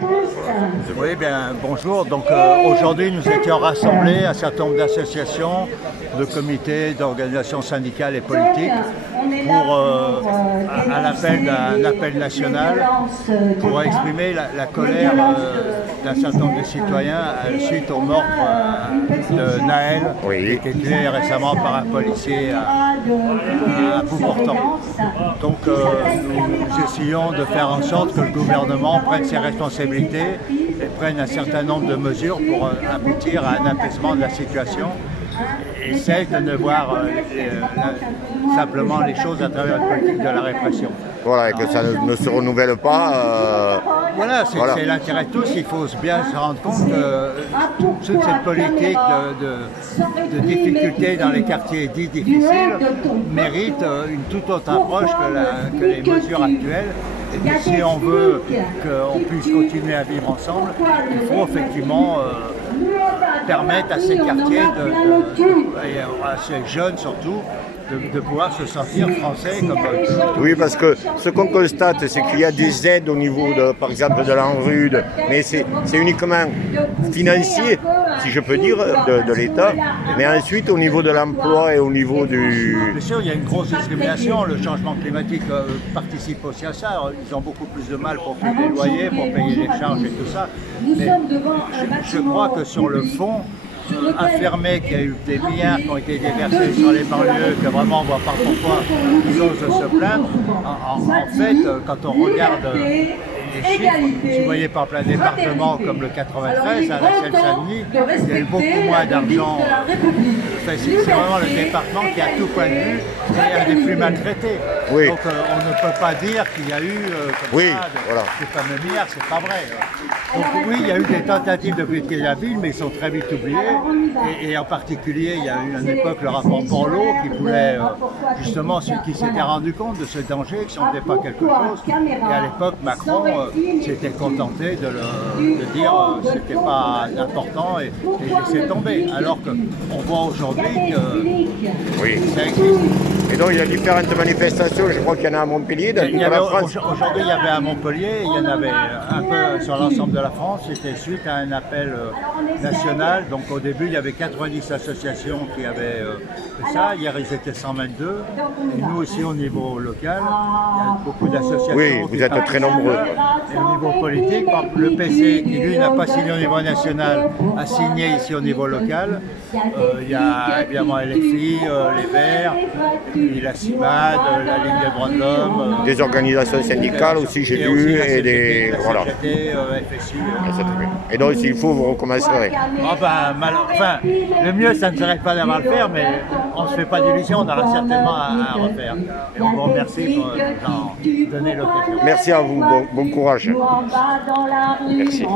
Oui, bien, bonjour. Donc aujourd'hui, nous étions rassemblés, un certain nombre d'associations, de comités, d'organisations syndicales et politiques, pour, à l'appel d'un appel national, pour exprimer la colère d'un certain nombre de citoyens suite aux morts de Naël, qui a été tué récemment par un policier à bout portant. Donc nous essayons de faire en sorte que le gouvernement prenne ses responsabilités et prenne un certain nombre de mesures pour aboutir à un apaisement de la situation. Et essaye de ne voir simplement les choses à travers une politique de la répression. Voilà, et que ça ne se renouvelle pas. Voilà, c'est l'intérêt de tous. Il faut bien se rendre compte que toute cette politique de difficultés dans les quartiers dits difficiles mérite une toute autre approche que les mesures actuelles. Et que si on veut qu'on puisse continuer à vivre ensemble, il faut effectivement permettre à ces quartiers, et à ces jeunes surtout, de pouvoir se sentir français comme Oui, parce que ce qu'on constate, c'est qu'il y a des aides au niveau, par exemple, de l'ANRU, mais c'est uniquement financier, si je peux dire, de l'État. Mais ensuite, au niveau de l'emploi et au niveau du... Bien sûr, il y a une grosse discrimination. Le changement climatique participe aussi à ça. Ils ont beaucoup plus de mal pour payer les loyers, pour payer les charges et tout ça. Mais je crois que sur le fond, affirmer qu'il y a eu des milliards qui ont été déversés sur les banlieues, que vraiment on ne voit pas pourquoi ils osent se plaindre. En fait, quand on regarde les chiffres, si vous voyez par exemple un département comme le 93, à la Seine-Saint-Denis, il y a eu beaucoup moins d'argent. C'est vraiment le département qui, à tout point de vue, est un des plus maltraités. Oui. Donc on ne peut pas dire qu'il y a eu ces fameux milliards, c'est pas vrai. Donc oui, il y a eu des tentatives de briquer la ville, mais ils sont très vite oubliés. Et en particulier, il y a eu à une époque le rapport Borloo qui voulait justement, qui s'était rendu compte de ce danger, que si on ne faisait pas quelque chose. Et à l'époque, Macron s'était contenté de dire que c'était pas important et laisser tomber. Alors qu'on voit aujourd'hui que ça existe. Et donc il y a différentes manifestations, je crois qu'il y en a à Montpellier, dans toute la France. Aujourd'hui il y avait à Montpellier, il y en avait un peu sur l'ensemble de la France, c'était suite à un appel national. Donc au début il y avait 90 associations qui avaient fait ça, hier ils étaient 122. Et nous aussi au niveau local, il y a beaucoup d'associations. Oui, vous êtes très nombreux. Et au niveau politique, le PC qui lui n'a pas signé au niveau national, a signé ici au niveau local. Il y a évidemment LFI, les Verts, la CIMAD, la Ligue des droits de l'homme. Des organisations syndicales aussi, j'ai vu, et des... Voilà. FSI. Et donc s'il faut, vous recommencerez. Le mieux, ça ne serait pas d'avoir à le faire, mais on ne se fait pas d'illusions, on aura certainement à refaire. Et on vous remercie pour nous en donner l'occasion. Merci à vous, bon courage. Merci.